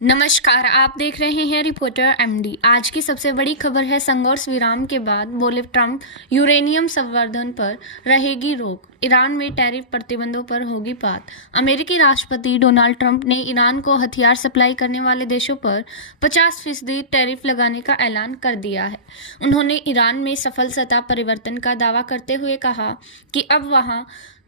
नमस्कार, आप देख रहे हैं रिपोर्टर एमडी। आज की सबसे बड़ी खबर है, संघर्ष विराम के बाद बोले ट्रंप, यूरेनियम संवर्धन पर रहेगी रोक, ईरान में टैरिफ प्रतिबंधों पर होगी बात। अमेरिकी राष्ट्रपति डोनाल्ड ट्रंप ने ईरान को हथियार सप्लाई करने वाले देशों पर 50% टैरिफ लगाने का ऐलान कर दिया है। उन्होंने ईरान में सफल सत्ता परिवर्तन का दावा करते हुए कहा कि अब वहां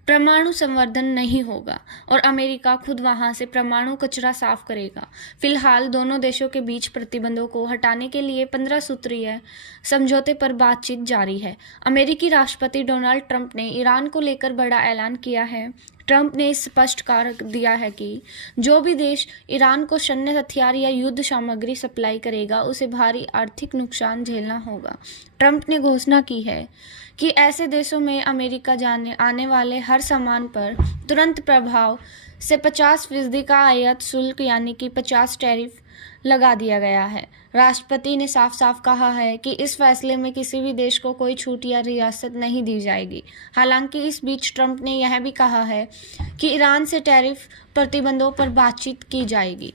परमाणु संवर्धन नहीं होगा और अमेरिका खुद वहां से परमाणु कचरा साफ करेगा। फिलहाल दोनों देशों के बीच प्रतिबंधों को हटाने के लिए 15 सूत्रीय समझौते पर बातचीत जारी है। अमेरिकी राष्ट्रपति डोनाल्ड ट्रंप ने ईरान को लेकर बड़ा ऐलान किया है। ट्रंप ने स्पष्ट कर दिया है कि जो भी देश ईरान को सैन्य हथियार या युद्ध सामग्री सप्लाई करेगा उसे भारी आर्थिक नुकसान झेलना होगा। ट्रंप ने घोषणा की है कि ऐसे देशों में अमेरिका आने वाले हर सामान पर तुरंत प्रभाव से 50% का आयात शुल्क यानी कि 50 टैरिफ लगा दिया गया है। राष्ट्रपति ने साफ साफ कहा है कि इस फैसले में किसी भी देश को कोई छूट या रियासत नहीं दी जाएगी। हालांकि इस बीच ट्रंप ने यह भी कहा है कि ईरान से टैरिफ प्रतिबंधों पर बातचीत की जाएगी।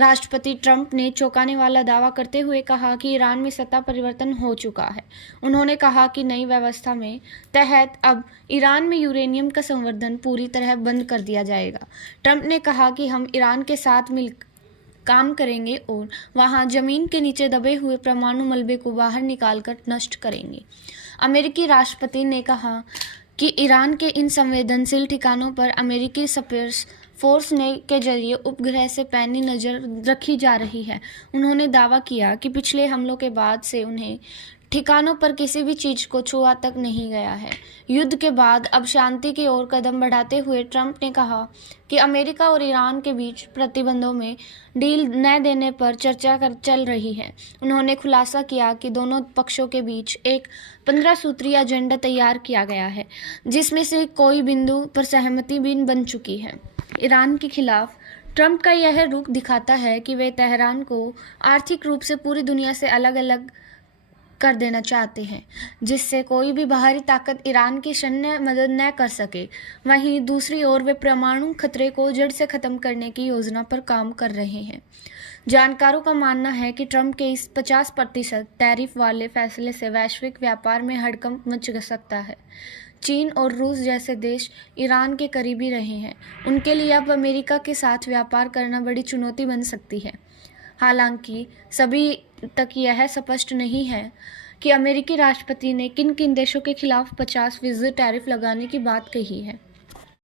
राष्ट्रपति ट्रंप ने चौंकाने वाला दावा करते हुए कहा कि ईरान में सत्ता परिवर्तन हो चुका है। उन्होंने कहा कि नई व्यवस्था में तहत अब ईरान में यूरेनियम का संवर्धन पूरी तरह बंद कर दिया जाएगा। ट्रंप ने कहा कि हम ईरान के साथ मिल काम करेंगे और वहां जमीन के नीचे दबे हुए परमाणु मलबे को बाहर निकालकर नष्ट करेंगे। अमेरिकी राष्ट्रपति ने कहा कि ईरान के इन संवेदनशील ठिकानों पर अमेरिकी स्पेस फोर्स के जरिए उपग्रह से पैनी नज़र रखी जा रही है। उन्होंने दावा किया कि पिछले हमलों के बाद से उन्हें ठिकानों पर किसी भी चीज़ को छुआ तक नहीं गया है। युद्ध के बाद अब शांति की ओर कदम बढ़ाते हुए ट्रंप ने कहा कि अमेरिका और ईरान के बीच प्रतिबंधों में डील न देने पर चर्चा चल रही है। उन्होंने खुलासा किया कि दोनों पक्षों के बीच एक 15 सूत्रीय एजेंडा तैयार किया गया है, जिसमें से कोई बिंदु पर सहमति भी बन चुकी है। ईरान के खिलाफ ट्रंप का यह रुख दिखाता है कि वे तेहरान को आर्थिक रूप से पूरी दुनिया से अलग कर देना चाहते हैं, जिससे कोई भी बाहरी ताकत ईरान की सैन्य मदद न कर सके। वहीं दूसरी ओर वे परमाणु खतरे को जड़ से खत्म करने की योजना पर काम कर रहे हैं। जानकारों का मानना है कि ट्रंप के इस 50% टैरिफ वाले फैसले से वैश्विक व्यापार में हड़कंप मच सकता है। चीन और रूस जैसे देश ईरान के करीबी रहे हैं। उनके लिए अब अमेरिका के साथ व्यापार करना बड़ी चुनौती बन सकती है। हालांकि सभी तक यह स्पष्ट नहीं है कि अमेरिकी राष्ट्रपति ने किन किन देशों के खिलाफ 50% टैरिफ लगाने की बात कही है।